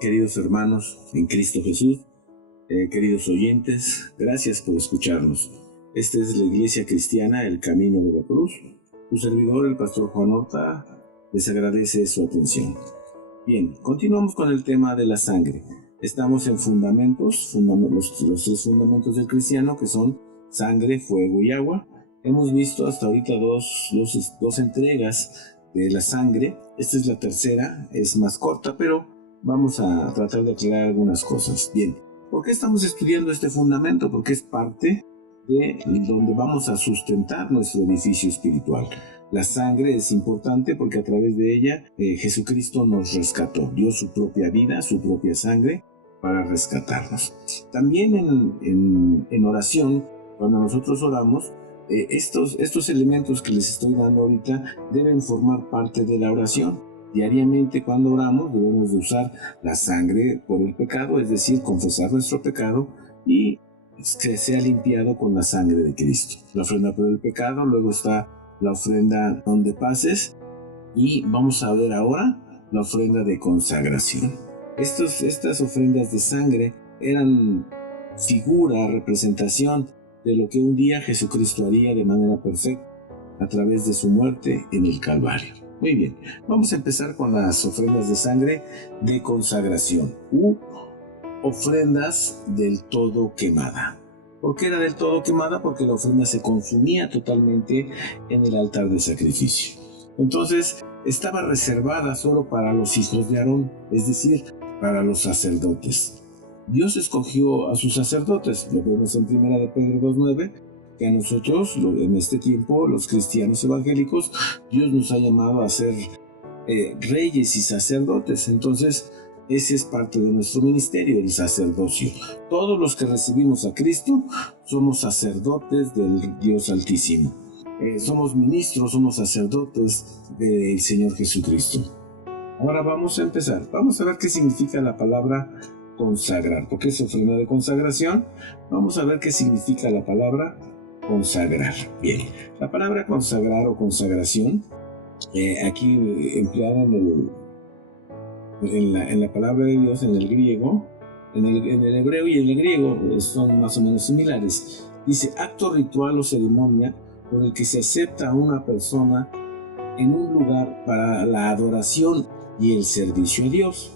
Queridos hermanos en Cristo Jesús, queridos oyentes, gracias por escucharnos. Esta es la Iglesia Cristiana El Camino de la Cruz. Su servidor, el pastor Juan Horta, les agradece su atención. Bien, continuamos con el tema de la sangre. Estamos en fundamentos, los tres fundamentos del cristiano, que son sangre, fuego y agua. Hemos visto hasta ahorita dos entregas de la sangre. Esta es la tercera, es más corta, pero vamos a tratar de aclarar algunas cosas. Bien, ¿por qué estamos estudiando este fundamento? Porque es parte de donde vamos a sustentar nuestro edificio espiritual. La sangre es importante porque a través de ella Jesucristo nos rescató, dio su propia vida, su propia sangre para rescatarnos. También en oración, cuando nosotros oramos, estos elementos que les estoy dando ahorita deben formar parte de la oración. Diariamente cuando oramos debemos de usar la sangre por el pecado, es decir, confesar nuestro pecado y que sea limpiado con la sangre de Cristo. La ofrenda por el pecado, luego está la ofrenda donde pases y vamos a ver ahora la ofrenda de consagración. Estas ofrendas de sangre eran figura, representación de lo que un día Jesucristo haría de manera perfecta a través de su muerte en el Calvario. Muy bien, vamos a empezar con las ofrendas de sangre de consagración u ofrendas del todo quemada. ¿Por qué era del todo quemada? Porque la ofrenda se consumía totalmente en el altar de sacrificio. Entonces, estaba reservada solo para los hijos de Aarón, es decir, para los sacerdotes. Dios escogió a sus sacerdotes, lo vemos en 1 de Pedro 2:9, que a nosotros, en este tiempo, los cristianos evangélicos, Dios nos ha llamado a ser reyes y sacerdotes. Entonces, ese es parte de nuestro ministerio, el sacerdocio. Todos los que recibimos a Cristo somos sacerdotes del Dios Altísimo. Somos ministros, somos sacerdotes del Señor Jesucristo. Ahora vamos a empezar. Vamos a ver qué significa la palabra consagrar. Porque es ofrenda de consagración. Vamos a ver qué significa la palabra consagrar. Bien, la palabra consagrar o consagración, aquí empleada en la palabra de Dios, en el griego, en el hebreo y en el griego son más o menos similares. Dice acto ritual o ceremonia por el que se acepta a una persona en un lugar para la adoración y el servicio a Dios.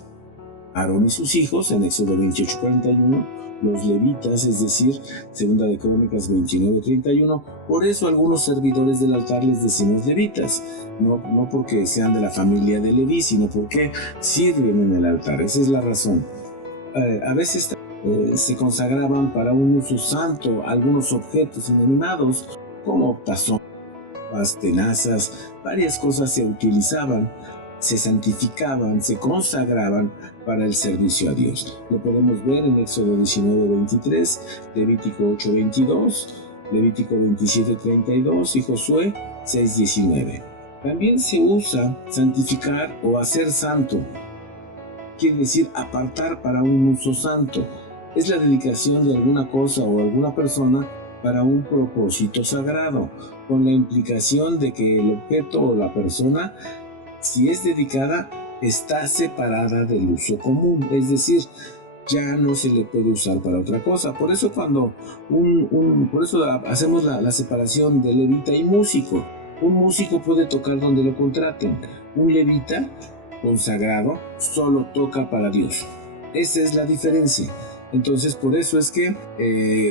Aarón y sus hijos, en Éxodo 28:41, los levitas, es decir, 2 de Crónicas 29:31. Por eso algunos servidores del altar les decimos levitas, no porque sean de la familia de Leví, sino porque sirven en el altar. Esa es la razón. A veces se consagraban para un uso santo algunos objetos inanimados, como tazones, tenazas, varias cosas se utilizaban, se santificaban, se consagraban para el servicio a Dios. Lo podemos ver en Éxodo 19:23, Levítico 8:22, Levítico 27:32 y Josué 6:19. También se usa santificar o hacer santo. Quiere decir apartar para un uso santo. Es la dedicación de alguna cosa o alguna persona para un propósito sagrado, con la implicación de que el objeto o la persona, si es dedicada, está separada del uso común, es decir, ya no se le puede usar para otra cosa. Por eso cuando por eso hacemos la separación de levita y músico. Un músico puede tocar donde lo contraten. Un levita consagrado solo toca para Dios. Esa es la diferencia. Entonces, por eso es que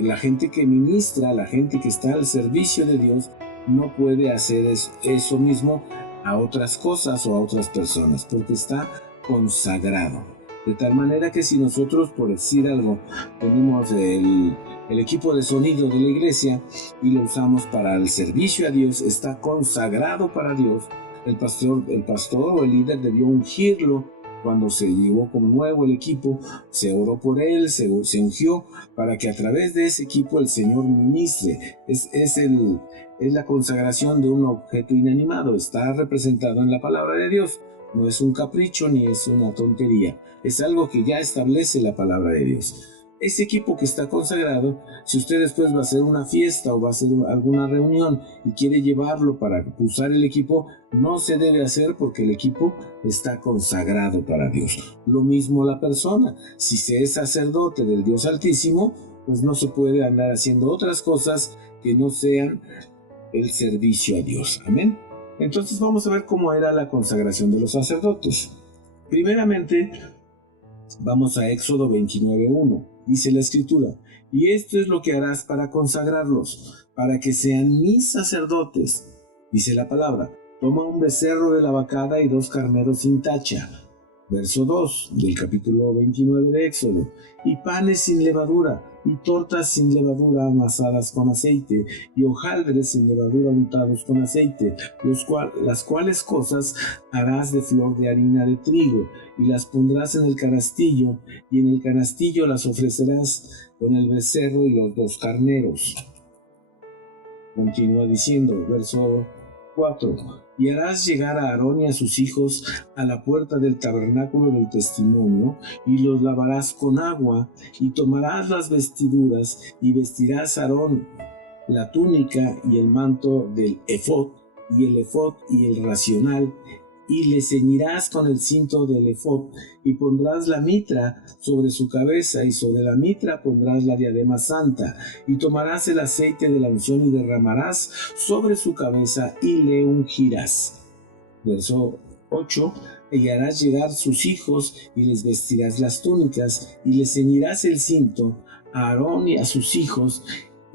la gente que ministra, la gente que está al servicio de Dios, no puede hacer eso mismo a otras cosas o a otras personas, porque está consagrado. De tal manera que si nosotros, por decir algo, tenemos el equipo de sonido de la iglesia y lo usamos para el servicio a Dios, está consagrado para Dios. El pastor o el líder debió ungirlo. Cuando se llevó como nuevo el equipo, se oró por él, se ungió para que a través de ese equipo el Señor ministre. Es la consagración de un objeto inanimado. Está representado en la palabra de Dios. No es un capricho ni es una tontería. Es algo que ya establece la palabra de Dios. ese equipo que está consagrado, si usted después va a hacer una fiesta o va a hacer alguna reunión y quiere llevarlo para usar el equipo, no se debe hacer porque el equipo está consagrado para Dios. Lo mismo la persona, si se es sacerdote del Dios Altísimo, pues no se puede andar haciendo otras cosas que no sean el servicio a Dios. Amén. Entonces vamos a ver cómo era la consagración de los sacerdotes. Primeramente, vamos a Éxodo 29:1. Dice la Escritura: y esto es lo que harás para consagrarlos, para que sean mis sacerdotes. Dice la palabra: toma un becerro de la vacada y 2 carneros sin tacha. Verso 2 del capítulo 29 de Éxodo: y panes sin levadura, y tortas sin levadura amasadas con aceite, y hojaldres sin levadura untados con aceite, las cuales cosas harás de flor de harina de trigo, y las pondrás en el canastillo, y en el canastillo las ofrecerás con el becerro y los 2 carneros. Continúa diciendo, verso 4: y harás llegar a Aarón y a sus hijos a la puerta del tabernáculo del testimonio, y los lavarás con agua, y tomarás las vestiduras, y vestirás a Aarón la túnica y el manto del efod, y el efod y el racional, y le ceñirás con el cinto del efod, y pondrás la mitra sobre su cabeza, y sobre la mitra pondrás la diadema santa, y tomarás el aceite de la unción y derramarás sobre su cabeza, y le ungirás. Verso 8: y harás llegar sus hijos, y les vestirás las túnicas, y les ceñirás el cinto a Aarón y a sus hijos,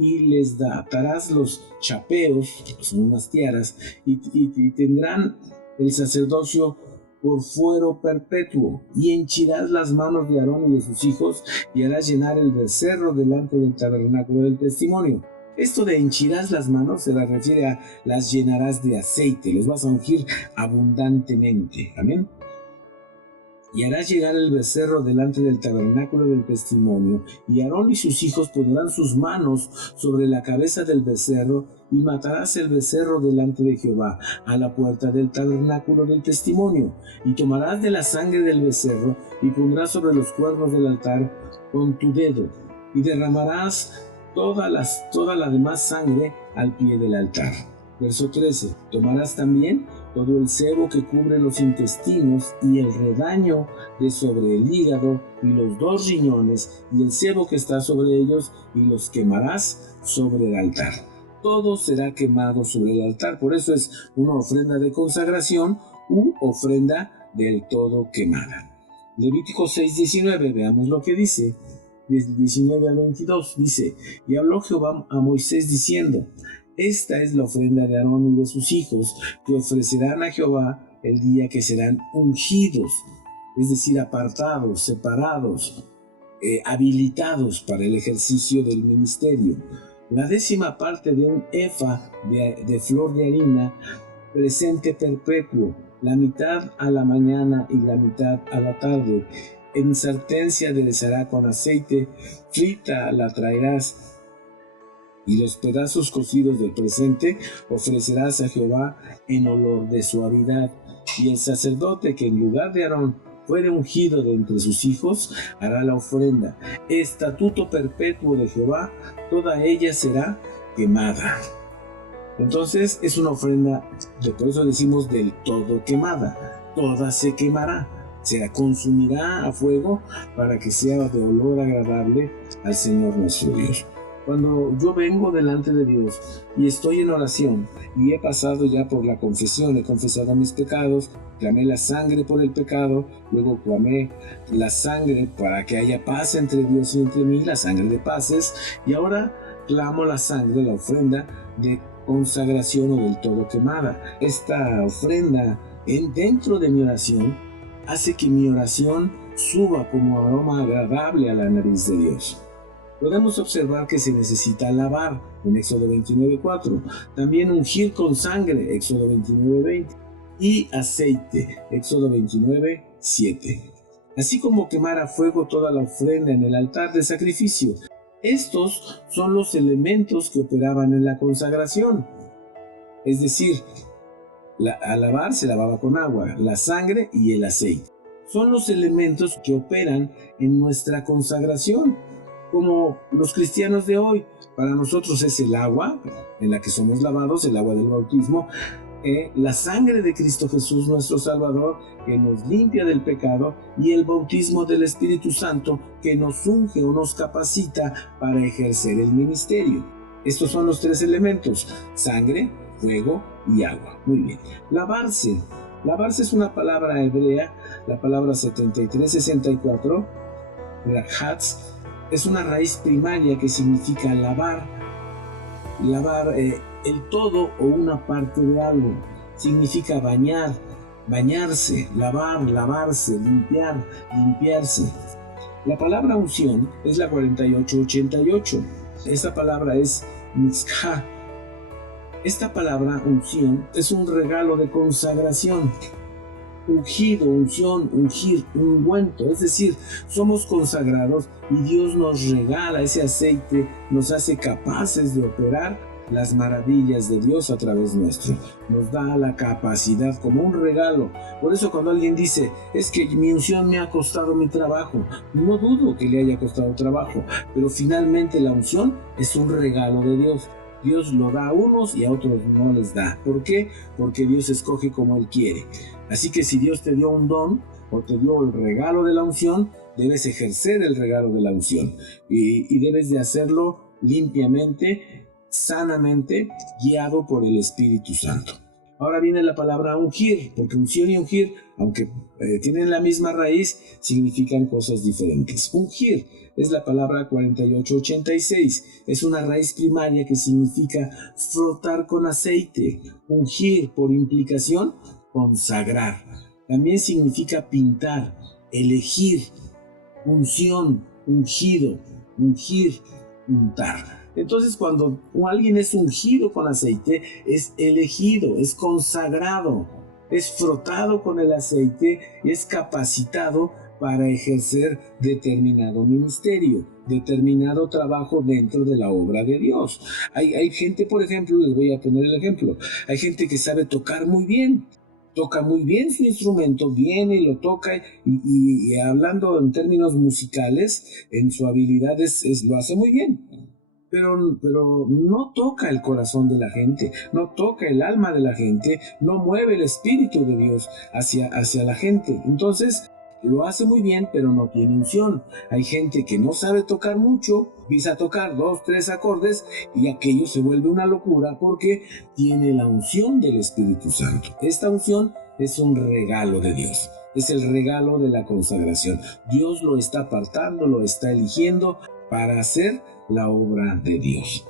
y les atarás los chapeos, que son unas tiaras, y tendrán el sacerdocio por fuero perpetuo, y henchirás las manos de Aarón y de sus hijos, y harás llenar el becerro delante del tabernáculo del testimonio. Esto de henchirás las manos se refiere a las llenarás de aceite, los vas a ungir abundantemente. Amén. Y harás llegar el becerro delante del tabernáculo del testimonio, y Aarón y sus hijos pondrán sus manos sobre la cabeza del becerro, y matarás el becerro delante de Jehová a la puerta del tabernáculo del testimonio, y tomarás de la sangre del becerro, y pondrás sobre los cuernos del altar con tu dedo, y derramarás toda la demás sangre al pie del altar. Verso 13: tomarás también todo el sebo que cubre los intestinos, y el redaño de sobre el hígado, y los 2 riñones, y el sebo que está sobre ellos, y los quemarás sobre el altar. Todo será quemado sobre el altar. Por eso es una ofrenda de consagración u ofrenda del todo quemada. Levítico 6:19, veamos lo que dice. 19 al 22 dice: y habló Jehová a Moisés diciendo: esta es la ofrenda de Aarón y de sus hijos, que ofrecerán a Jehová el día que serán ungidos, es decir, apartados, separados, habilitados para el ejercicio del ministerio. La 10ª parte de un efa de flor de harina, presente perpetuo, la mitad a la mañana y la mitad a la tarde. En sartén se aderezará con aceite, frita la traerás, y los pedazos cocidos del presente ofrecerás a Jehová en olor de suavidad. Y el sacerdote que en lugar de Aarón fuere ungido de entre sus hijos, hará la ofrenda, estatuto perpetuo de Jehová, toda ella será quemada. Entonces es una ofrenda, por eso decimos del todo quemada, toda se quemará, se consumirá a fuego para que sea de olor agradable al Señor nuestro Dios. Cuando yo vengo delante de Dios y estoy en oración y he pasado ya por la confesión, he confesado mis pecados, clamé la sangre por el pecado, luego clamé la sangre para que haya paz entre Dios y entre mí, la sangre de paces, y ahora clamo la sangre, la ofrenda de consagración o del todo quemada. Esta ofrenda dentro de mi oración hace que mi oración suba como aroma agradable a la nariz de Dios. Podemos observar que se necesita lavar en Éxodo 29:4, también ungir con sangre, Éxodo 29:20, y aceite, Éxodo 29:7, así como quemar a fuego toda la ofrenda en el altar de sacrificio. Estos son los elementos que operaban en la consagración, es decir, al lavar se lavaba con agua, la sangre y el aceite. Son los elementos que operan en nuestra consagración. como los cristianos de hoy. Para nosotros es el agua en la que somos lavados, el agua del bautismo, la sangre de Cristo Jesús, nuestro Salvador, que nos limpia del pecado, y el bautismo del Espíritu Santo, que nos unge o nos capacita para ejercer el ministerio. Estos son los tres elementos: sangre, fuego y agua. Muy bien. Lavarse. Lavarse es una palabra hebrea, la palabra 7364, rajatz, es una raíz primaria que significa lavar. Lavar el todo o una parte de algo. Significa bañar, bañarse, lavar, lavarse, limpiar, limpiarse. La palabra unción es la 4888. Esta palabra es mitzvah. Esta palabra unción es un regalo de consagración. Ungido, unción, ungir, ungüento, es decir, somos consagrados y Dios nos regala ese aceite, nos hace capaces de operar las maravillas de Dios a través nuestro. Nos da la capacidad como un regalo. Por eso cuando alguien dice, es que mi unción me ha costado mi trabajo, no dudo que le haya costado trabajo, pero finalmente la unción es un regalo de Dios. Dios lo da a unos y a otros no les da. ¿Por qué? Porque Dios escoge como Él quiere. Así que si Dios te dio un don o te dio el regalo de la unción, debes ejercer el regalo de la unción y debes de hacerlo limpiamente, sanamente, guiado por el Espíritu Santo. Ahora viene la palabra ungir, porque unción y ungir, aunque tienen la misma raíz, significan cosas diferentes. Ungir es la palabra 4886, es una raíz primaria que significa frotar con aceite. Ungir, por implicación, consagrar. También significa pintar, elegir, unción, ungido, ungir, untar. Entonces, cuando alguien es ungido con aceite, es elegido, es consagrado, es frotado con el aceite, es capacitado para ejercer determinado ministerio, determinado trabajo dentro de la obra de Dios. Hay gente, por ejemplo, les voy a poner el ejemplo, hay gente que sabe tocar muy bien, toca muy bien su instrumento, viene y lo toca y hablando en términos musicales, en su habilidad lo hace muy bien. Pero no toca el corazón de la gente, no toca el alma de la gente, no mueve el Espíritu de Dios hacia la gente. Entonces, lo hace muy bien, pero no tiene unción. Hay gente que no sabe tocar mucho, empieza a tocar 2, 3 acordes y aquello se vuelve una locura porque tiene la unción del Espíritu Santo. Esta unción es un regalo de Dios. Es el regalo de la consagración. Dios lo está apartando, lo está eligiendo para hacer la obra de Dios.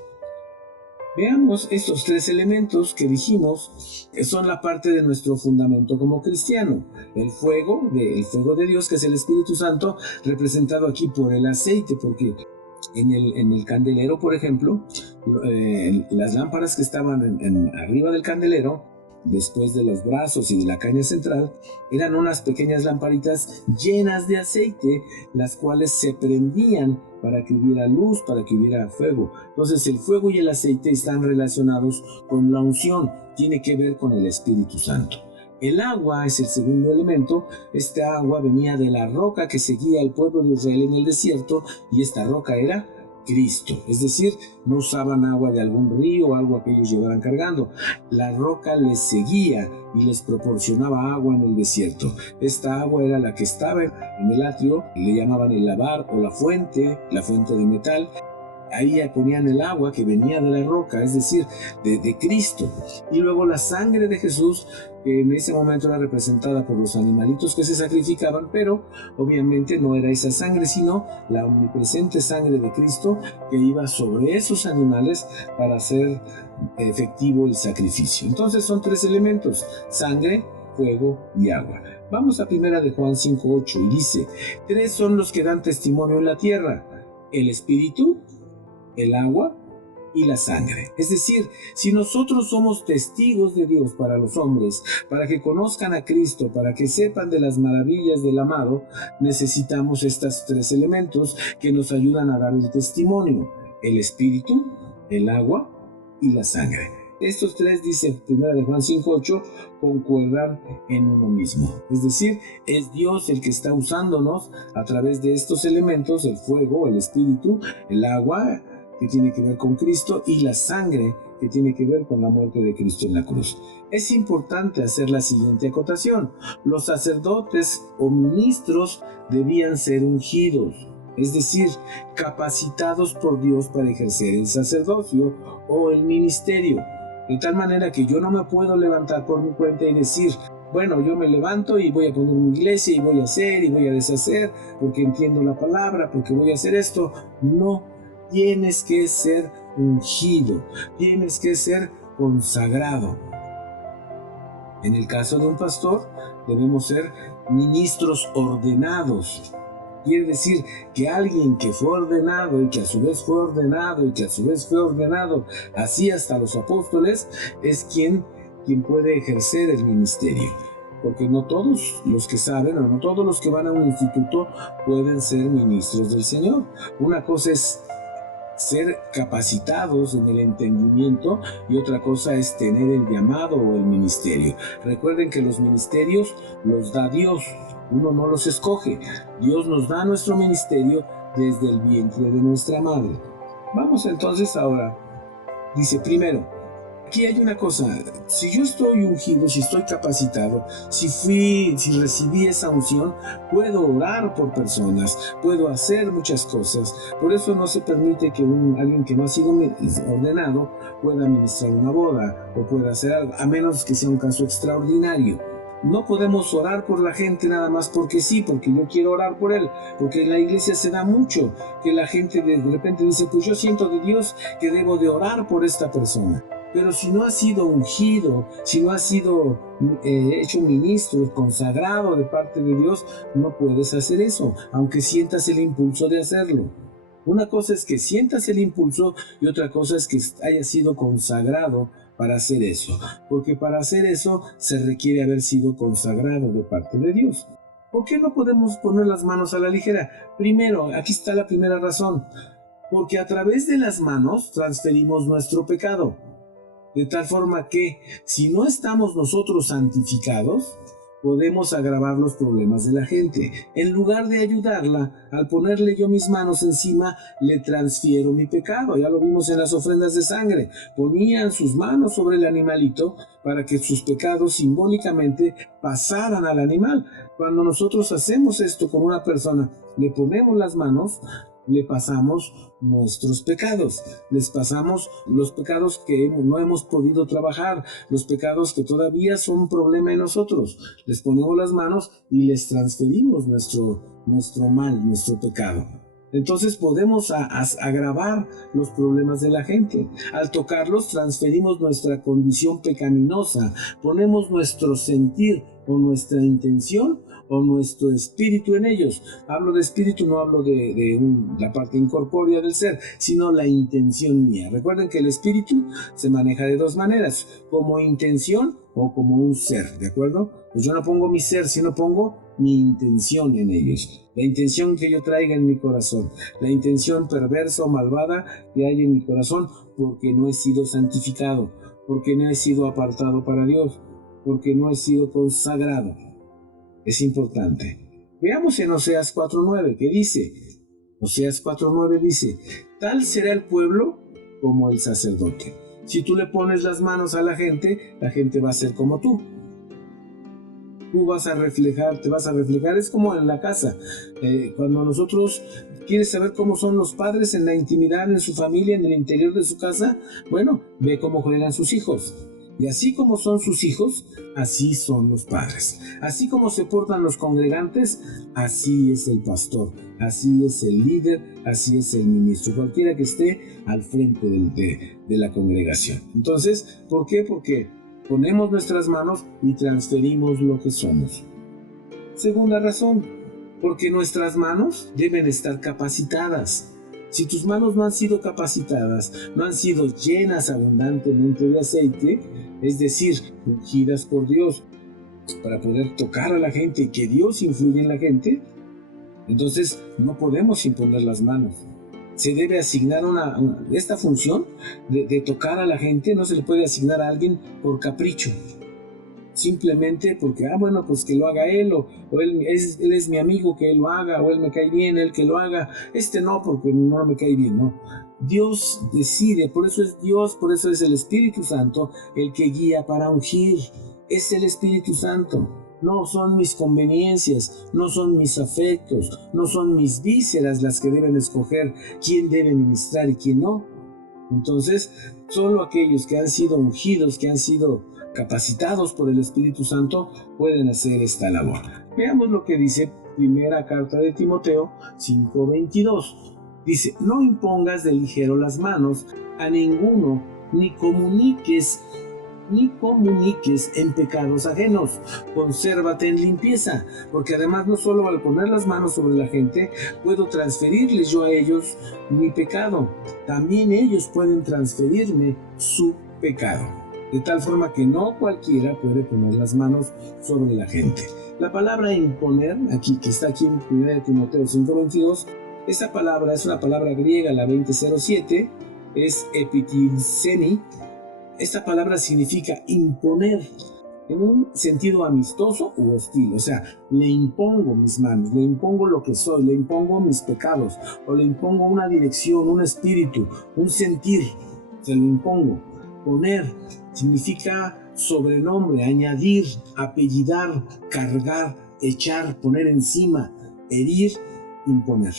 Veamos estos tres elementos que dijimos que son la parte de nuestro fundamento como cristiano. El fuego de Dios, que es el Espíritu Santo, representado aquí por el aceite, porque en el candelero, por ejemplo, las lámparas que estaban arriba del candelero, después de los brazos y de la caña central, eran unas pequeñas lamparitas llenas de aceite, las cuales se prendían para que hubiera luz, para que hubiera fuego. Entonces el fuego y el aceite están relacionados con la unción, tiene que ver con el Espíritu Santo. El agua es el segundo elemento. Esta agua venía de la roca que seguía al pueblo de Israel en el desierto, y esta roca era Cristo, es decir, no usaban agua de algún río o algo que ellos llevaran cargando. La roca les seguía y les proporcionaba agua en el desierto. Esta agua era la que estaba en el atrio, le llamaban el lavar o la fuente de metal. Ahí ponían el agua que venía de la roca, es decir, de Cristo. Y luego la sangre de Jesús, que en ese momento era representada por los animalitos que se sacrificaban, pero obviamente no era esa sangre, sino la omnipresente sangre de Cristo que iba sobre esos animales para hacer efectivo el sacrificio. Entonces son tres elementos: sangre, fuego y agua. Vamos a 1 de Juan 5:8 y dice: tres son los que dan testimonio en la tierra: el Espíritu, el agua y la sangre. Es decir, si nosotros somos testigos de Dios para los hombres, para que conozcan a Cristo, para que sepan de las maravillas del amado, necesitamos estos tres elementos que nos ayudan a dar el testimonio: el Espíritu, el agua y la sangre. Estos tres, dice 1 Juan 5:8, concuerdan en uno mismo. Es decir, es Dios el que está usándonos a través de estos elementos, el fuego, el espíritu, el agua, que tiene que ver con Cristo, y la sangre, que tiene que ver con la muerte de Cristo en la cruz. Es importante hacer la siguiente acotación. Los sacerdotes o ministros debían ser ungidos, es decir, capacitados por Dios para ejercer el sacerdocio o el ministerio. De tal manera que yo no me puedo levantar por mi cuenta y decir, bueno, yo me levanto y voy a poner mi iglesia y voy a hacer y voy a deshacer porque entiendo la palabra, porque voy a hacer esto. No, tienes que ser ungido, tienes que ser consagrado. En el caso de un pastor, debemos ser ministros ordenados. Quiere decir que alguien que fue ordenado y que a su vez fue ordenado y que a su vez fue ordenado, así hasta los apóstoles, es quien puede ejercer el ministerio. Porque no todos los que saben o no todos los que van a un instituto pueden ser ministros del Señor. Una cosa es ser capacitados en el entendimiento y otra cosa es tener el llamado o el ministerio. Recuerden que los ministerios los da Dios, uno no los escoge. Dios nos da nuestro ministerio desde el vientre de nuestra madre. Vamos entonces ahora, dice primero, aquí hay una cosa, si yo estoy ungido, si estoy capacitado, si recibí esa unción, puedo orar por personas, puedo hacer muchas cosas. Por eso no se permite que alguien que no ha sido ordenado pueda ministrar una boda o pueda hacer algo, a menos que sea un caso extraordinario. No podemos orar por la gente nada más porque sí, porque yo quiero orar por él, porque en la iglesia se da mucho que la gente de repente dice, pues yo siento de Dios que debo de orar por esta persona. Pero si no ha sido ungido, si no ha sido hecho ministro, consagrado de parte de Dios, no puedes hacer eso, aunque sientas el impulso de hacerlo. Una cosa es que sientas el impulso y otra cosa es que haya sido consagrado para hacer eso, porque para hacer eso se requiere haber sido consagrado de parte de Dios. ¿Por qué no podemos poner las manos a la ligera? Primero, aquí está la primera razón, porque a través de las manos transferimos nuestro pecado. De tal forma que, si no estamos nosotros santificados, podemos agravar los problemas de la gente. En lugar de ayudarla, al ponerle yo mis manos encima, le transfiero mi pecado. Ya lo vimos en las ofrendas de sangre. Ponían sus manos sobre el animalito para que sus pecados simbólicamente pasaran al animal. Cuando nosotros hacemos esto con una persona, le ponemos las manos, le pasamos nuestros pecados, les pasamos los pecados que no hemos podido trabajar, los pecados que todavía son un problema en nosotros. Les ponemos las manos y les transferimos nuestro mal, nuestro pecado. Entonces podemos agravar los problemas de la gente. Al tocarlos transferimos nuestra condición pecaminosa, ponemos nuestro sentir o nuestra intención o nuestro espíritu en ellos. Hablo de espíritu, no hablo de la parte incorpórea del ser, sino la intención mía. Recuerden que el espíritu se maneja de dos maneras, como intención o como un ser, ¿de acuerdo? Pues yo no pongo mi ser, sino pongo mi intención en ellos. La intención que yo traiga en mi corazón, la intención perversa o malvada que hay en mi corazón, porque no he sido santificado, porque no he sido apartado para Dios, porque no he sido consagrado. Es importante. Veamos en Oseas 4:9, que dice, Oseas 4:9 dice, tal será el pueblo como el sacerdote. Si tú le pones las manos a la gente va a ser como tú. Tú vas a reflejar, te vas a reflejar, es como en la casa. Cuando nosotros, ¿quieres saber cómo son los padres en la intimidad, en su familia, en el interior de su casa? Bueno, ve cómo juegan sus hijos. Y así como son sus hijos, así son los padres. Así como se portan los congregantes, así es el pastor, así es el líder, así es el ministro, cualquiera que esté al frente de la congregación. Entonces, ¿por qué? Porque ponemos nuestras manos y transferimos lo que somos. Segunda razón, porque nuestras manos deben estar capacitadas. Si tus manos no han sido capacitadas, no han sido llenas abundantemente de aceite, es decir, ungidas por Dios para poder tocar a la gente y que Dios influya en la gente, entonces no podemos imponer las manos. se debe asignar esta función de tocar a la gente, no se le puede asignar a alguien por capricho. Simplemente porque, bueno, pues que lo haga él, o él es mi amigo, que él lo haga, o él me cae bien, él que lo haga, no, porque no me cae bien, no. Dios decide, por eso es Dios, por eso es el Espíritu Santo el que guía para ungir, es el Espíritu Santo. No son mis conveniencias, no son mis afectos, no son mis vísceras las que deben escoger quién debe ministrar y quién no. Entonces, solo aquellos que han sido ungidos, que han sido capacitados por el Espíritu Santo, pueden hacer esta labor. Veamos lo que dice primera carta de Timoteo 5:22. Dice, no impongas de ligero las manos a ninguno, ni comuniques en pecados ajenos, consérvate en limpieza, porque además no solo al poner las manos sobre la gente, puedo transferirles yo a ellos mi pecado, también ellos pueden transferirme su pecado, de tal forma que no cualquiera puede poner las manos sobre la gente. La palabra imponer, que está aquí en 1 Timoteo 5:22, esta palabra es una palabra griega, la 2007, es epitisemi. Esta palabra significa imponer en un sentido amistoso u hostil, o sea, le impongo mis manos, le impongo lo que soy, le impongo mis pecados, o le impongo una dirección, un espíritu, un sentir, se lo impongo. Poner significa sobrenombre, añadir, apellidar, cargar, echar, poner encima, herir, imponer.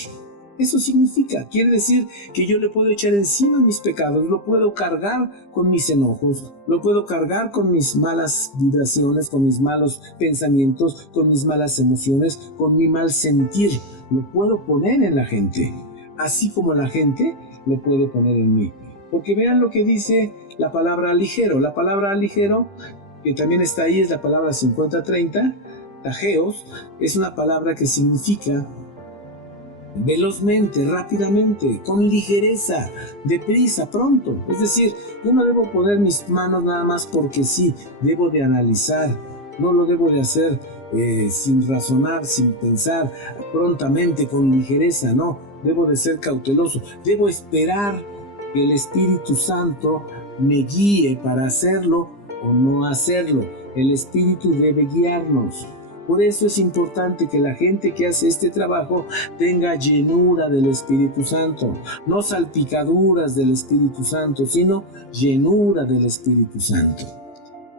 Eso significa, quiere decir que yo le puedo echar encima mis pecados, lo puedo cargar con mis enojos, lo puedo cargar con mis malas vibraciones, con mis malos pensamientos, con mis malas emociones, con mi mal sentir, lo puedo poner en la gente, así como la gente lo puede poner en mí. Porque vean lo que dice la palabra ligero. La palabra ligero, que también está ahí, es la palabra 5030, tajeos, es una palabra que significa velozmente, rápidamente, con ligereza, deprisa, pronto. Es decir, yo no debo poner mis manos nada más porque sí, debo de analizar, no lo debo de hacer sin razonar, sin pensar, prontamente, con ligereza, no, debo de ser cauteloso, debo esperar que el Espíritu Santo me guíe para hacerlo o no hacerlo. El Espíritu debe guiarnos. Por eso es importante que la gente que hace este trabajo tenga llenura del Espíritu Santo, no salpicaduras del Espíritu Santo, sino llenura del Espíritu Santo.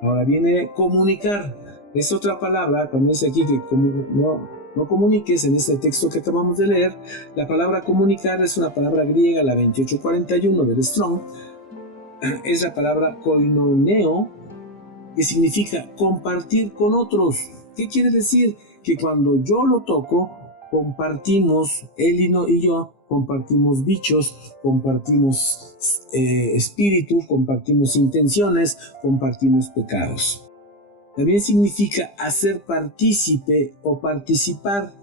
Ahora viene comunicar. Es otra palabra, cuando dice aquí que no comuniques, en este texto que acabamos de leer, la palabra comunicar es una palabra griega, la 2841 del Strong, es la palabra koinoneo, que significa compartir con otros. ¿Qué quiere decir? Que cuando yo lo toco, compartimos, él y yo, compartimos bichos, compartimos espíritu, compartimos intenciones, compartimos pecados. También significa hacer partícipe o participar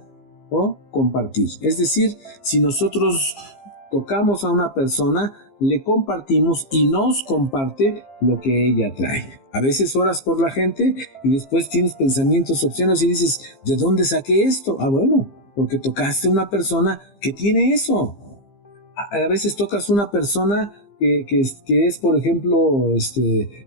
o compartir. Es decir, si nosotros tocamos a una persona, le compartimos y nos comparte lo que ella trae. A veces oras por la gente y después tienes pensamientos, opciones y dices, ¿de dónde saqué esto? Bueno, porque tocaste a una persona que tiene eso. A veces tocas a una persona que es, por ejemplo,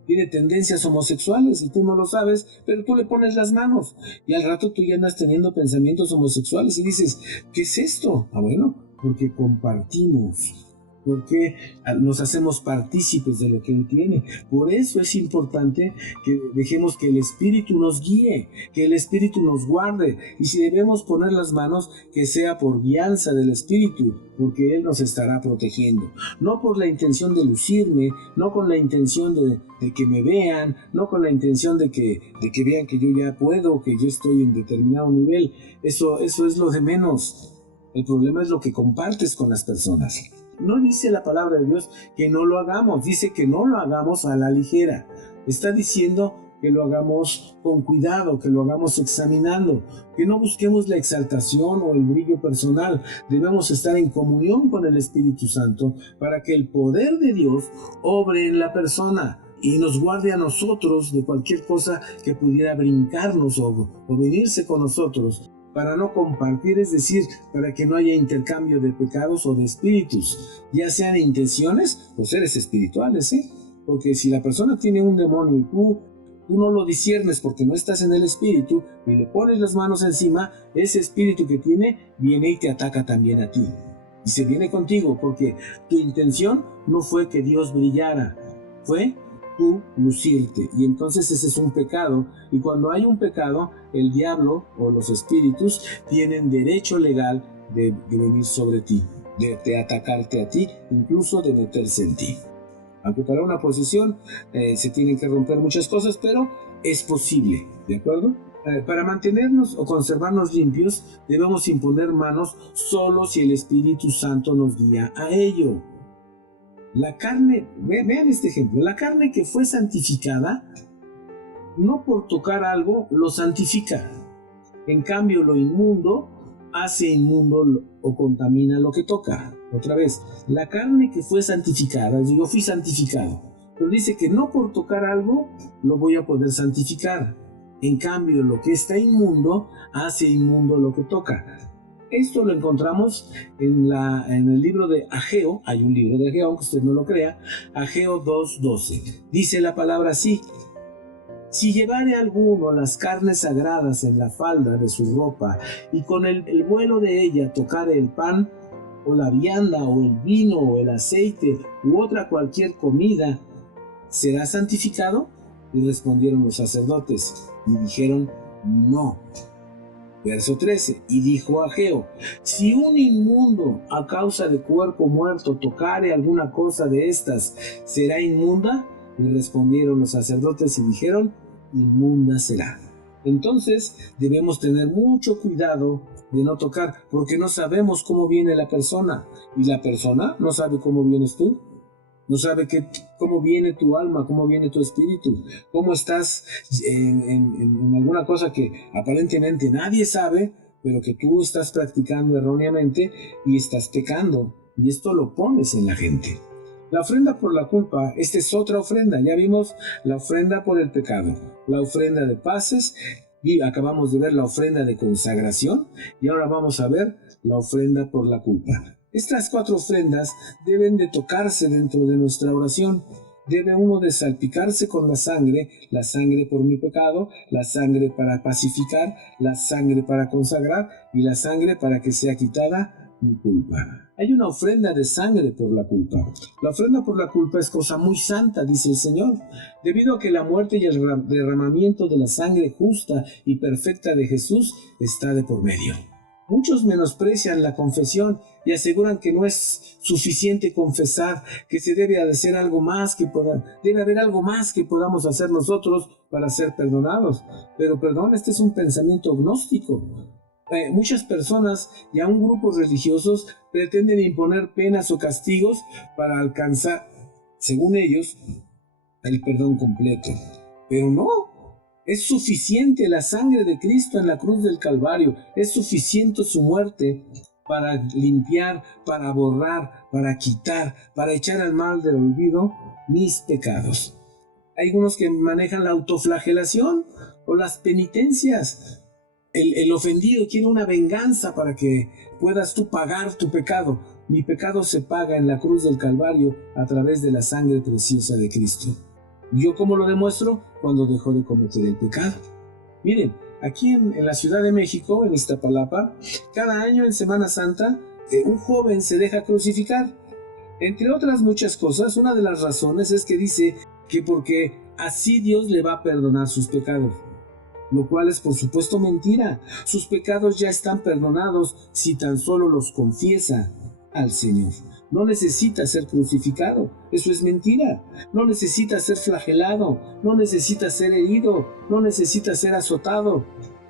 tiene tendencias homosexuales y tú no lo sabes, pero tú le pones las manos y al rato tú ya andas teniendo pensamientos homosexuales y dices, ¿qué es esto? Bueno, porque compartimos. Porque nos hacemos partícipes de lo que Él tiene. Por eso es importante que dejemos que el Espíritu nos guíe, que el Espíritu nos guarde. Y si debemos poner las manos, que sea por guianza del Espíritu, porque Él nos estará protegiendo. No por la intención de lucirme, no con la intención de que me vean, no con la intención de que vean que yo ya puedo, que yo estoy en determinado nivel. Eso es lo de menos. El problema es lo que compartes con las personas. No dice la palabra de Dios que no lo hagamos, dice que no lo hagamos a la ligera. Está diciendo que lo hagamos con cuidado, que lo hagamos examinando, que no busquemos la exaltación o el brillo personal. Debemos estar en comunión con el Espíritu Santo para que el poder de Dios obre en la persona y nos guarde a nosotros de cualquier cosa que pudiera brincarnos o venirse con nosotros para no compartir, es decir, para que no haya intercambio de pecados o de espíritus, ya sean intenciones o seres espirituales, porque si la persona tiene un demonio y tú no lo disiernes porque no estás en el espíritu y le pones las manos encima, ese espíritu que tiene viene y te ataca también a ti. Y se viene contigo porque tu intención no fue que Dios brillara, fue tú lucirte. Y entonces ese es un pecado. Y cuando hay un pecado, el diablo o los espíritus tienen derecho legal de venir sobre ti, de atacarte a ti, incluso de meterse en ti. Aunque para una posesión se tienen que romper muchas cosas, pero es posible, ¿de acuerdo? Para mantenernos o conservarnos limpios, debemos imponer manos solo si el Espíritu Santo nos guía a ello. La carne, vean este ejemplo, la carne que fue santificada, no por tocar algo lo santifica. En cambio, lo inmundo hace inmundo o contamina lo que toca. Otra vez, la carne que fue santificada, yo fui santificado, pero dice que no por tocar algo lo voy a poder santificar. En cambio, lo que está inmundo hace inmundo lo que toca. Esto lo encontramos en el libro de Ageo. Hay un libro de Ageo, aunque usted no lo crea. Ageo 2:12. Dice la palabra así: si llevare alguno las carnes sagradas en la falda de su ropa, y con el vuelo de ella tocare el pan, o la vianda, o el vino, o el aceite, u otra cualquier comida, ¿será santificado? Y respondieron los sacerdotes, y dijeron, no. Verso 13, y dijo Ageo, si un inmundo a causa de cuerpo muerto tocare alguna cosa de estas, ¿será inmunda? Y respondieron los sacerdotes y dijeron, inmunda será. Entonces debemos tener mucho cuidado de no tocar, porque no sabemos cómo viene la persona, y la persona no sabe cómo vienes tú. No sabe cómo viene tu alma, cómo viene tu espíritu, cómo estás en alguna cosa que aparentemente nadie sabe, pero que tú estás practicando erróneamente y estás pecando. Y esto lo pones en la gente. La ofrenda por la culpa, esta es otra ofrenda. Ya vimos la ofrenda por el pecado, la ofrenda de paces, y acabamos de ver la ofrenda de consagración, y ahora vamos a ver la ofrenda por la culpa. Estas 4 ofrendas deben de tocarse dentro de nuestra oración. Debe uno de salpicarse con la sangre por mi pecado, la sangre para pacificar, la sangre para consagrar y la sangre para que sea quitada mi culpa. Hay una ofrenda de sangre por la culpa. La ofrenda por la culpa es cosa muy santa, dice el Señor, debido a que la muerte y el derramamiento de la sangre justa y perfecta de Jesús está de por medio. Muchos menosprecian la confesión y aseguran que no es suficiente confesar, que se debe hacer algo más, debe haber algo más que podamos hacer nosotros para ser perdonados. Pero perdón, este es un pensamiento gnóstico. Muchas personas y aún grupos religiosos pretenden imponer penas o castigos para alcanzar, según ellos, el perdón completo. Pero no. Es suficiente la sangre de Cristo en la cruz del Calvario. Es suficiente su muerte para limpiar, para borrar, para quitar, para echar al mar del olvido mis pecados. Hay algunos que manejan la autoflagelación o las penitencias. El ofendido quiere una venganza para que puedas tú pagar tu pecado. Mi pecado se paga en la cruz del Calvario a través de la sangre preciosa de Cristo. ¿Yo cómo lo demuestro? Cuando dejo de cometer el pecado. Miren, aquí en la Ciudad de México, en Iztapalapa, cada año en Semana Santa, un joven se deja crucificar. Entre otras muchas cosas, una de las razones es que dice que porque así Dios le va a perdonar sus pecados. Lo cual es por supuesto mentira. Sus pecados ya están perdonados si tan solo los confiesa al Señor. No necesita ser crucificado, eso es mentira. No necesita ser flagelado, no necesita ser herido, no necesita ser azotado.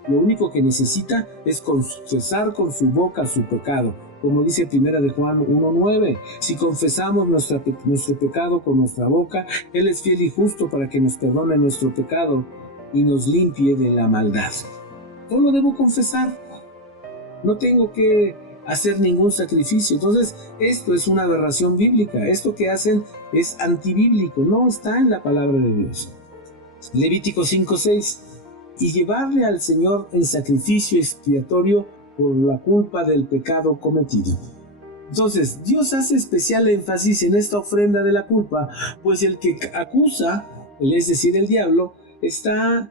Lo único que necesita es confesar con su boca su pecado, como dice 1 de Juan 1:9. Si confesamos nuestro pecado con nuestra boca, Él es fiel y justo para que nos perdone nuestro pecado y nos limpie de la maldad. Solo debo confesar, no tengo que hacer ningún sacrificio. Entonces esto es una aberración bíblica. Esto que hacen es antibíblico, no está en la palabra de Dios. Levítico 5:6. y llevarle al Señor en sacrificio expiatorio por la culpa del pecado cometido. Entonces, Dios hace especial énfasis en esta ofrenda de la culpa, pues el que acusa, es decir, el diablo, está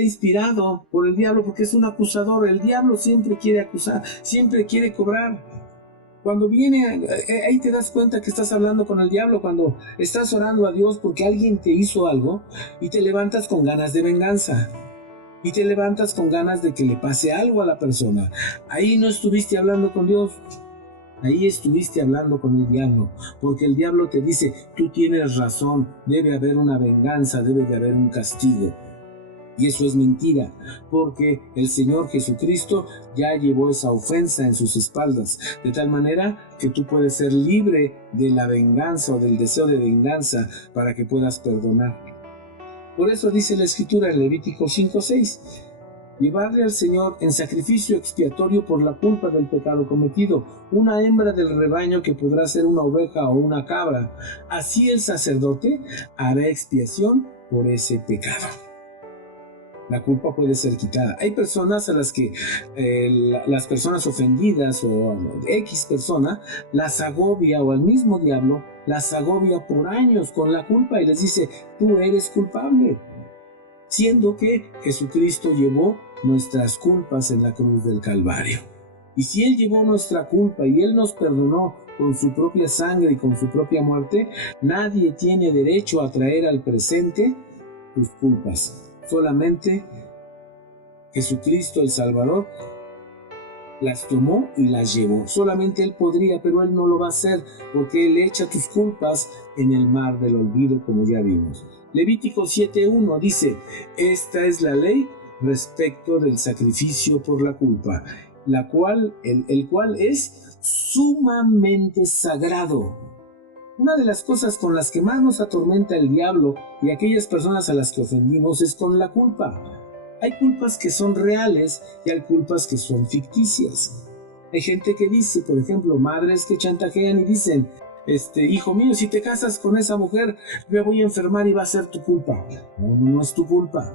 inspirado por el diablo porque es un acusador. El diablo siempre quiere acusar, siempre quiere cobrar. Cuando viene, ahí te das cuenta que estás hablando con el diablo, cuando estás orando a Dios porque alguien te hizo algo y te levantas con ganas de venganza. Y te levantas con ganas de que le pase algo a la persona. Ahí no estuviste hablando con Dios. Ahí estuviste hablando con el diablo, porque el diablo te dice, tú tienes razón, debe haber una venganza, debe de haber un castigo. Y eso es mentira, porque el Señor Jesucristo ya llevó esa ofensa en sus espaldas, de tal manera que tú puedes ser libre de la venganza o del deseo de venganza para que puedas perdonar. Por eso dice la Escritura en Levítico 5:6, llevarle al Señor en sacrificio expiatorio por la culpa del pecado cometido, una hembra del rebaño que podrá ser una oveja o una cabra. Así el sacerdote hará expiación por ese pecado. La culpa puede ser quitada. Hay personas a las que las personas ofendidas o X persona las agobia, o al mismo diablo las agobia por años con la culpa y les dice, tú eres culpable. Siendo que Jesucristo llevó nuestras culpas en la cruz del Calvario. Y si Él llevó nuestra culpa y Él nos perdonó con su propia sangre y con su propia muerte, nadie tiene derecho a traer al presente tus culpas. Solamente Jesucristo el Salvador las tomó y las llevó. Solamente Él podría, pero Él no lo va a hacer porque Él echa tus culpas en el mar del olvido, como ya vimos. Levítico 7:1 dice, esta es la ley respecto del sacrificio por la culpa, el cual es sumamente sagrado. Una de las cosas con las que más nos atormenta el diablo y aquellas personas a las que ofendimos es con la culpa. Hay culpas que son reales y hay culpas que son ficticias. Hay gente que dice, por ejemplo, madres que chantajean y dicen, hijo mío, si te casas con esa mujer, me voy a enfermar y va a ser tu culpa. No es tu culpa.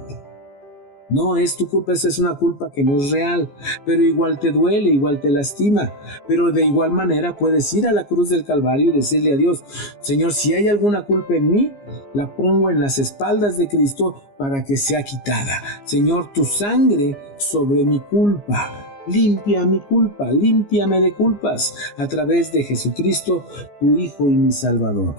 No es tu culpa, esa es una culpa que no es real, pero igual te duele, igual te lastima. Pero de igual manera puedes ir a la cruz del Calvario y decirle a Dios, Señor, si hay alguna culpa en mí, la pongo en las espaldas de Cristo para que sea quitada. Señor, tu sangre sobre mi culpa. Limpia mi culpa, límpiame de culpas a través de Jesucristo, tu Hijo y mi Salvador.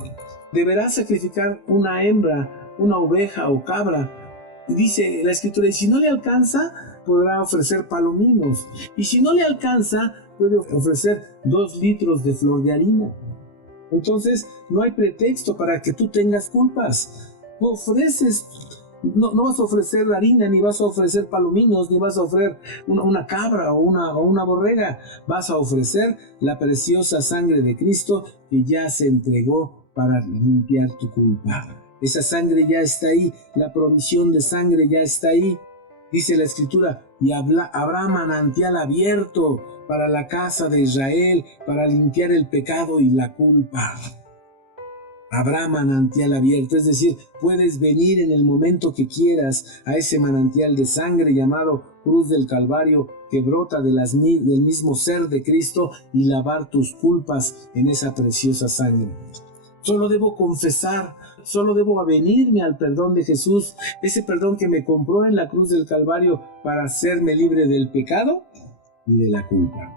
Deberás sacrificar una hembra, una oveja o cabra. Y dice la Escritura, y si no le alcanza, podrá ofrecer palominos. Y si no le alcanza, puede ofrecer 2 litros de flor de harina. Entonces, no hay pretexto para que tú tengas culpas. Tú ofreces. No vas a ofrecer harina, ni vas a ofrecer palominos, ni vas a ofrecer una cabra o una borrega. Vas a ofrecer la preciosa sangre de Cristo que ya se entregó para limpiar tu culpa. Esa sangre ya está ahí, la provisión de sangre ya está ahí. Dice la Escritura, y habrá manantial abierto para la casa de Israel, para limpiar el pecado y la culpa. Habrá manantial abierto, es decir, puedes venir en el momento que quieras a ese manantial de sangre llamado Cruz del Calvario que brota del mismo ser de Cristo y lavar tus culpas en esa preciosa sangre. Solo debo confesar, solo debo avenirme al perdón de Jesús, ese perdón que me compró en la cruz del Calvario para hacerme libre del pecado y de la culpa.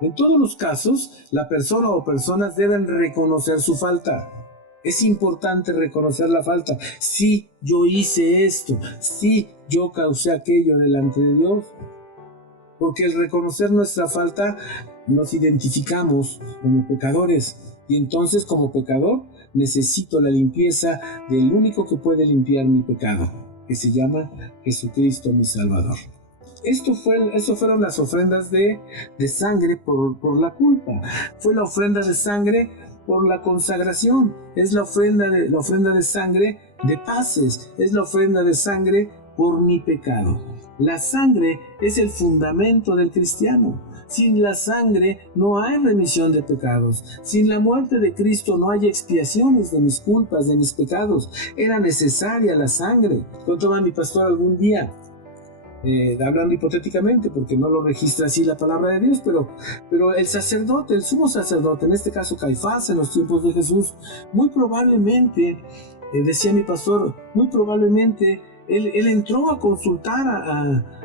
En todos los casos, la persona o personas deben reconocer su falta. Es importante reconocer la falta. Sí, yo hice esto. Sí, yo causé aquello delante de Dios. Porque al reconocer nuestra falta, nos identificamos como pecadores. Y entonces, como pecador, necesito la limpieza del único que puede limpiar mi pecado, que se llama Jesucristo mi Salvador. Eso fueron las ofrendas de sangre por la culpa. Fue la ofrenda de sangre por la consagración. Es la ofrenda de sangre de paces. Es la ofrenda de sangre por mi pecado. La sangre es el fundamento del cristiano. Sin la sangre no hay remisión de pecados. Sin la muerte de Cristo no hay expiaciones de mis culpas, de mis pecados. Era necesaria la sangre. Contaba mi pastor algún día hablando hipotéticamente, porque no lo registra así la palabra de Dios, pero el sacerdote, el sumo sacerdote, en este caso Caifás, en los tiempos de Jesús, muy probablemente, decía mi pastor, muy probablemente él entró a consultar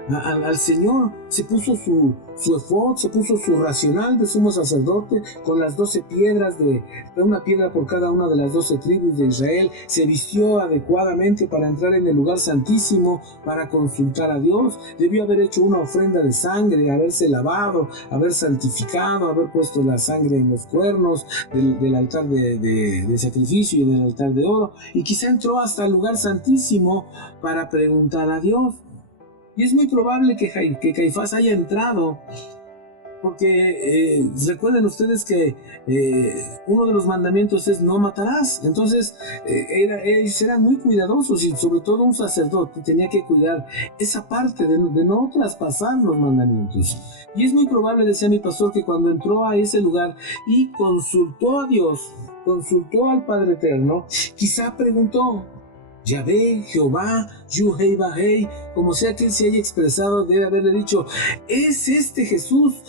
al Señor, se puso su efod, se puso su racional de sumo sacerdote con las 12 piedras, de una piedra por cada una de las 12 tribus de Israel, se vistió adecuadamente para entrar en el lugar santísimo, para consultar a Dios, debió haber hecho una ofrenda de sangre, haberse lavado, haber santificado, haber puesto la sangre en los cuernos del altar de sacrificio y del altar de oro, y quizá entró hasta el lugar santísimo para preguntar a Dios. Y es muy probable que Caifás haya entrado, porque recuerden ustedes que uno de los mandamientos es no matarás. Entonces ellos eran muy cuidadosos, y sobre todo un sacerdote tenía que cuidar esa parte de no traspasar los mandamientos. Y es muy probable, decía mi pastor, que cuando entró a ese lugar y consultó a Dios, consultó al Padre Eterno, quizá preguntó: Yahvé, Jehová, Yuhei Bahei, como sea que él se haya expresado, debe haberle dicho: es este Jesús,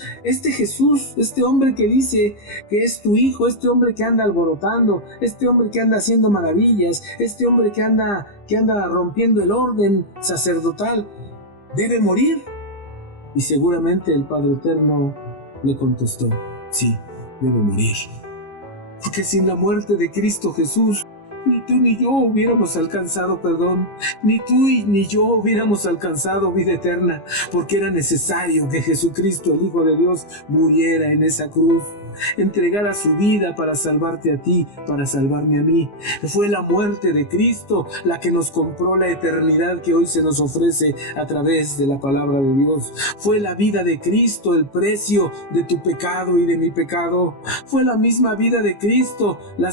este hombre que dice que es tu hijo, este hombre que anda alborotando, este hombre que anda haciendo maravillas, este hombre que anda rompiendo el orden sacerdotal, debe morir. Y seguramente el Padre Eterno le contestó: sí, debe morir. Porque sin la muerte de Cristo Jesús, ni tú ni yo hubiéramos alcanzado perdón, ni tú ni yo hubiéramos alcanzado vida eterna, porque era necesario que Jesucristo, el Hijo de Dios, muriera en esa cruz, entregara su vida para salvarte a ti, para salvarme a mí. Fue la muerte de Cristo la que nos compró la eternidad que hoy se nos ofrece a través de la palabra de Dios. Fue la vida de Cristo el precio de tu pecado y de mi pecado. Fue la misma vida de Cristo la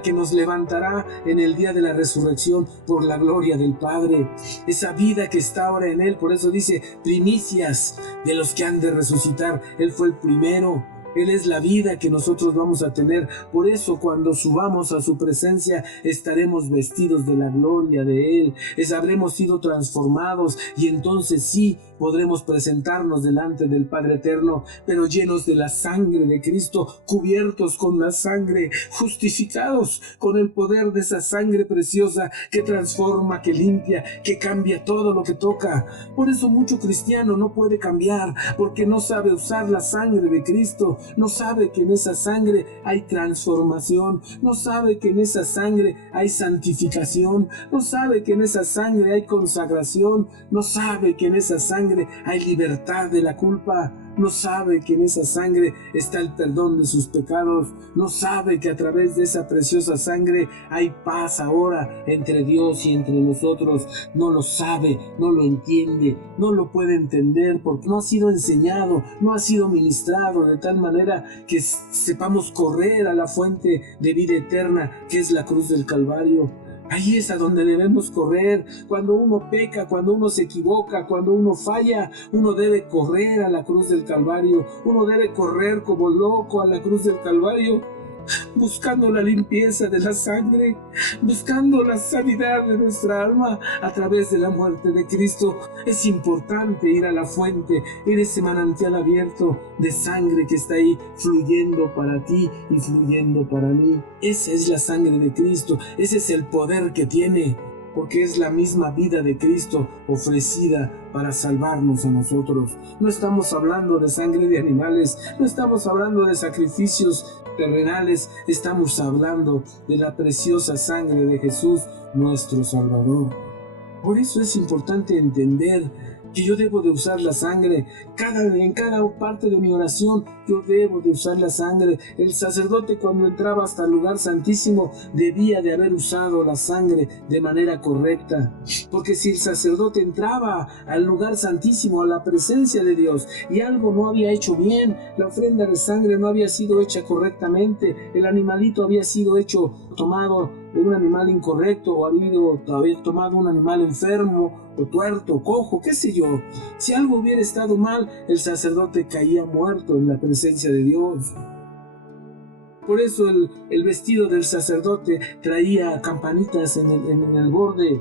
que nos levantará en el día de la resurrección por la gloria del Padre. Esa vida que está ahora en Él, por eso dice primicias de los que han de resucitar. Él fue el primero. Él es la vida que nosotros vamos a tener. Por eso cuando subamos a su presencia estaremos vestidos de la gloria de Él. Habremos sido transformados, y entonces sí podremos presentarnos delante del Padre Eterno, pero llenos de la sangre de Cristo, cubiertos con la sangre, justificados con el poder de esa sangre preciosa que transforma, que limpia, que cambia todo lo que toca. Por eso mucho cristiano no puede cambiar, porque no sabe usar la sangre de Cristo. No sabe que en esa sangre hay transformación, no sabe que en esa sangre hay santificación, no sabe que en esa sangre hay consagración, no sabe que en esa sangre hay libertad de la culpa, no sabe que en esa sangre está el perdón de sus pecados, no sabe que a través de esa preciosa sangre hay paz ahora entre Dios y entre nosotros. No lo sabe, no lo entiende, no lo puede entender, porque no ha sido enseñado, no ha sido ministrado de tal manera que sepamos correr a la fuente de vida eterna, que es la cruz del Calvario. Ahí es a donde debemos correr. Cuando uno peca, cuando uno se equivoca, cuando uno falla, uno debe correr a la cruz del Calvario. Uno debe correr como loco a la cruz del Calvario, buscando la limpieza de la sangre, buscando la sanidad de nuestra alma a través de la muerte de Cristo. Es importante ir a la fuente, ir a ese manantial abierto de sangre que está ahí fluyendo para ti y fluyendo para mí. Esa es la sangre de Cristo, ese es el poder que tiene, porque es la misma vida de Cristo ofrecida para salvarnos a nosotros. No estamos hablando de sangre de animales, no estamos hablando de sacrificios terrenales, estamos hablando de la preciosa sangre de Jesús, nuestro Salvador. Por eso es importante entender que yo debo de usar la sangre. En cada parte de mi oración yo debo de usar la sangre. El sacerdote, cuando entraba hasta el lugar santísimo, debía de haber usado la sangre de manera correcta, porque si el sacerdote entraba al lugar santísimo, a la presencia de Dios, y algo no había hecho bien, la ofrenda de sangre no había sido hecha correctamente, el animalito había sido tomado de un animal incorrecto, o había tomado un animal enfermo, o tuerto, o cojo, qué sé yo. Si algo hubiera estado mal, el sacerdote caía muerto en la presencia de Dios. Por eso el vestido del sacerdote traía campanitas en el borde.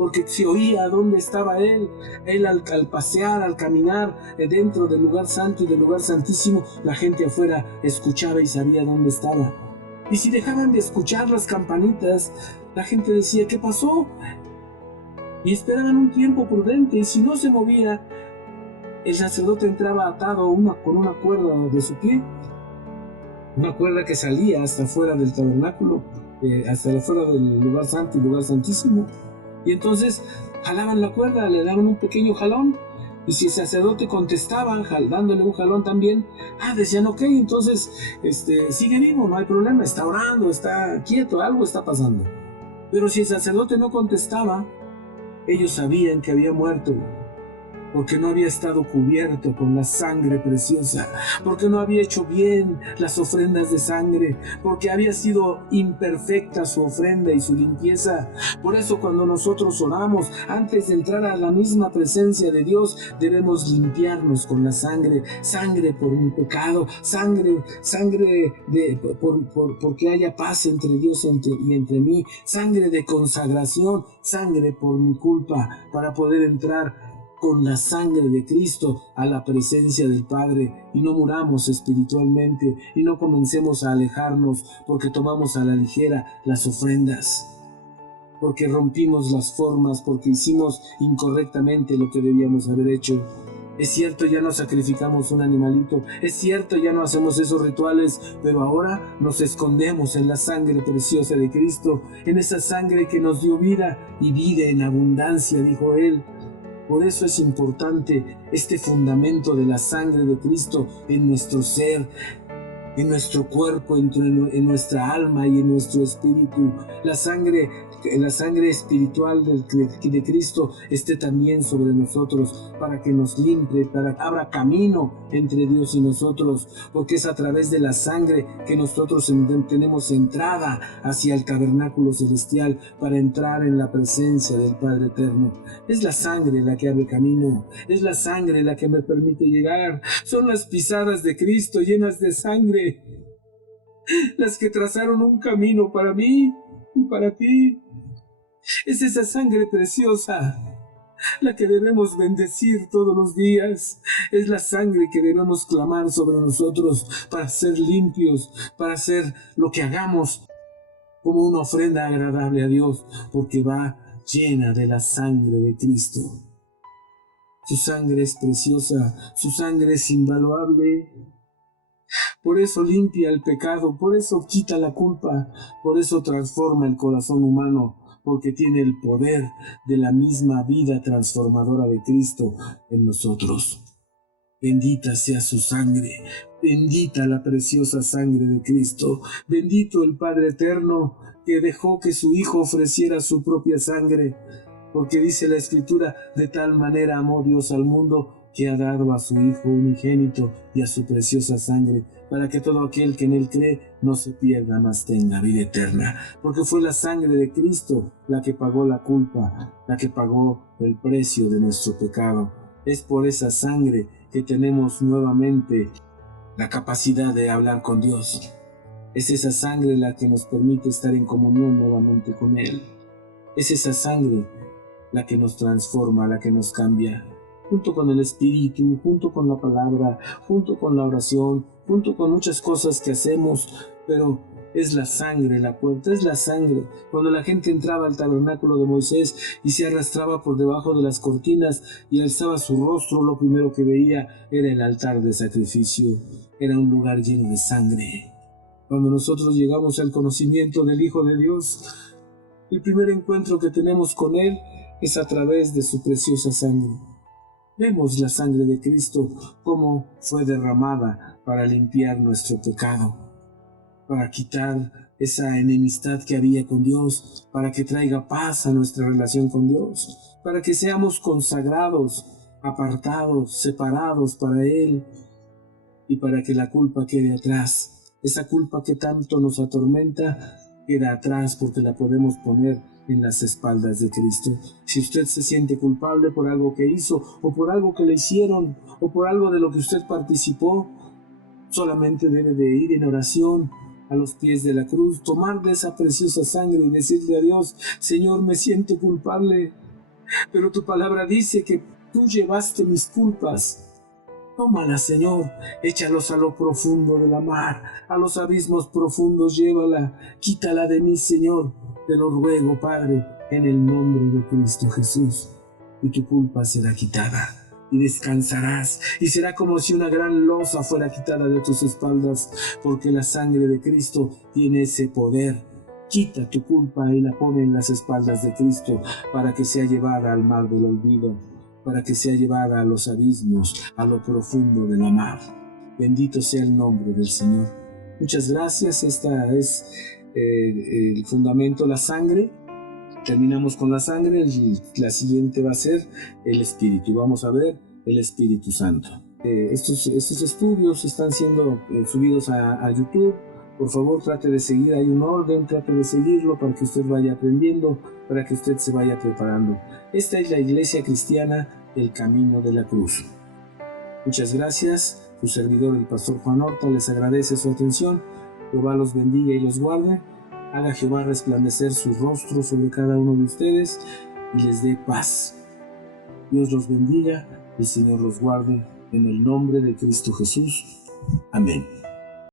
porque se oía dónde estaba él. Él al pasear, al caminar dentro del lugar santo y del lugar santísimo, la gente afuera escuchaba y sabía dónde estaba. Y si dejaban de escuchar las campanitas, la gente decía, ¿qué pasó? Y esperaban un tiempo prudente, y si no se movía, el sacerdote entraba atado con una cuerda de su pie, una cuerda que salía hasta fuera del tabernáculo, hasta afuera del lugar santo y lugar santísimo. Y entonces jalaban la cuerda, le daban un pequeño jalón, y si el sacerdote contestaba dándole un jalón también, decían, ok, entonces sigue vivo, no hay problema, está orando, está quieto, algo está pasando. Pero si el sacerdote no contestaba, ellos sabían que había muerto, porque no había estado cubierto con la sangre preciosa, porque no había hecho bien las ofrendas de sangre, porque había sido imperfecta su ofrenda y su limpieza. Por eso cuando nosotros oramos, antes de entrar a la misma presencia de Dios, debemos limpiarnos con la sangre, sangre por mi pecado, sangre porque haya paz entre Dios y entre mí, sangre de consagración, sangre por mi culpa, para poder entrar con la sangre de Cristo a la presencia del Padre, y no muramos espiritualmente y no comencemos a alejarnos porque tomamos a la ligera las ofrendas, porque rompimos las formas, porque hicimos incorrectamente lo que debíamos haber hecho. Es cierto, ya no sacrificamos un animalito, es cierto, ya no hacemos esos rituales, pero ahora nos escondemos en la sangre preciosa de Cristo, en esa sangre que nos dio vida, y vida en abundancia, dijo Él. Por eso es importante este fundamento de la sangre de Cristo en nuestro ser, en nuestro cuerpo, en nuestra alma y en nuestro espíritu. La sangre espiritual de Cristo esté también sobre nosotros, para que nos limpie, para que abra camino entre Dios y nosotros, porque es a través de la sangre que nosotros tenemos entrada hacia el tabernáculo celestial, para entrar en la presencia del Padre Eterno. Es la sangre la que abre camino, es la sangre la que me permite llegar. Son las pisadas de Cristo llenas de sangre las que trazaron un camino para mí y para ti. Es esa sangre preciosa la que debemos bendecir todos los días. Es la sangre que debemos clamar sobre nosotros para ser limpios, para hacer lo que hagamos como una ofrenda agradable a Dios, porque va llena de la sangre de Cristo. Su sangre es preciosa, su sangre es invaluable. Por eso limpia el pecado, por eso quita la culpa, por eso transforma el corazón humano, porque tiene el poder de la misma vida transformadora de Cristo en nosotros. Bendita sea su sangre, bendita la preciosa sangre de Cristo, bendito el Padre Eterno que dejó que su Hijo ofreciera su propia sangre, porque dice la Escritura, de tal manera amó Dios al mundo que ha dado a su Hijo unigénito y a su preciosa sangre, para que todo aquel que en Él cree no se pierda, mas tenga vida eterna. Porque fue la sangre de Cristo la que pagó la culpa, la que pagó el precio de nuestro pecado. Es por esa sangre que tenemos nuevamente la capacidad de hablar con Dios. Es esa sangre la que nos permite estar en comunión nuevamente con Él. Es esa sangre la que nos transforma, la que nos cambia, junto con el Espíritu, junto con la palabra, junto con la oración, junto con muchas cosas que hacemos, pero es la sangre la puerta, es la sangre. Cuando la gente entraba al tabernáculo de Moisés y se arrastraba por debajo de las cortinas y alzaba su rostro, lo primero que veía era el altar de sacrificio, era un lugar lleno de sangre. Cuando nosotros llegamos al conocimiento del Hijo de Dios, el primer encuentro que tenemos con Él es a través de su preciosa sangre. Vemos la sangre de Cristo como fue derramada para limpiar nuestro pecado, para quitar esa enemistad que había con Dios, para que traiga paz a nuestra relación con Dios, para que seamos consagrados, apartados, separados para Él, y para que la culpa quede atrás. Esa culpa que tanto nos atormenta queda atrás, porque la podemos poner en las espaldas de Cristo. Si usted se siente culpable por algo que hizo, o por algo que le hicieron, o por algo de lo que usted participó, solamente debe de ir en oración a los pies de la cruz, tomar de esa preciosa sangre y decirle a Dios: Señor, me siento culpable, pero tu palabra dice que tú llevaste mis culpas. Tómala, Señor, échalos a lo profundo de la mar, a los abismos profundos llévala, quítala de mí, Señor, te lo ruego, Padre, en el nombre de Cristo Jesús, y tu culpa será quitada, y descansarás, y será como si una gran losa fuera quitada de tus espaldas, porque la sangre de Cristo tiene ese poder. Quita tu culpa y la pone en las espaldas de Cristo, para que sea llevada al mar del olvido, para que sea llevada a los abismos, a lo profundo de la mar. Bendito sea el nombre del Señor. Muchas gracias. Esta es el fundamento, la sangre. Terminamos con la sangre. La siguiente va a ser el Espíritu. Vamos a ver el Espíritu Santo. Estos estudios están siendo subidos a YouTube. Por favor, trate de seguir, hay un orden, trate de seguirlo para que usted vaya aprendiendo, para que usted se vaya preparando. Esta es la Iglesia Cristiana, el Camino de la Cruz. Muchas gracias. Su servidor, el pastor Juan Horta, les agradece su atención. Jehová los bendiga y los guarde. Haga Jehová resplandecer su rostro sobre cada uno de ustedes y les dé paz. Dios los bendiga, el Señor los guarde, en el nombre de Cristo Jesús. Amén.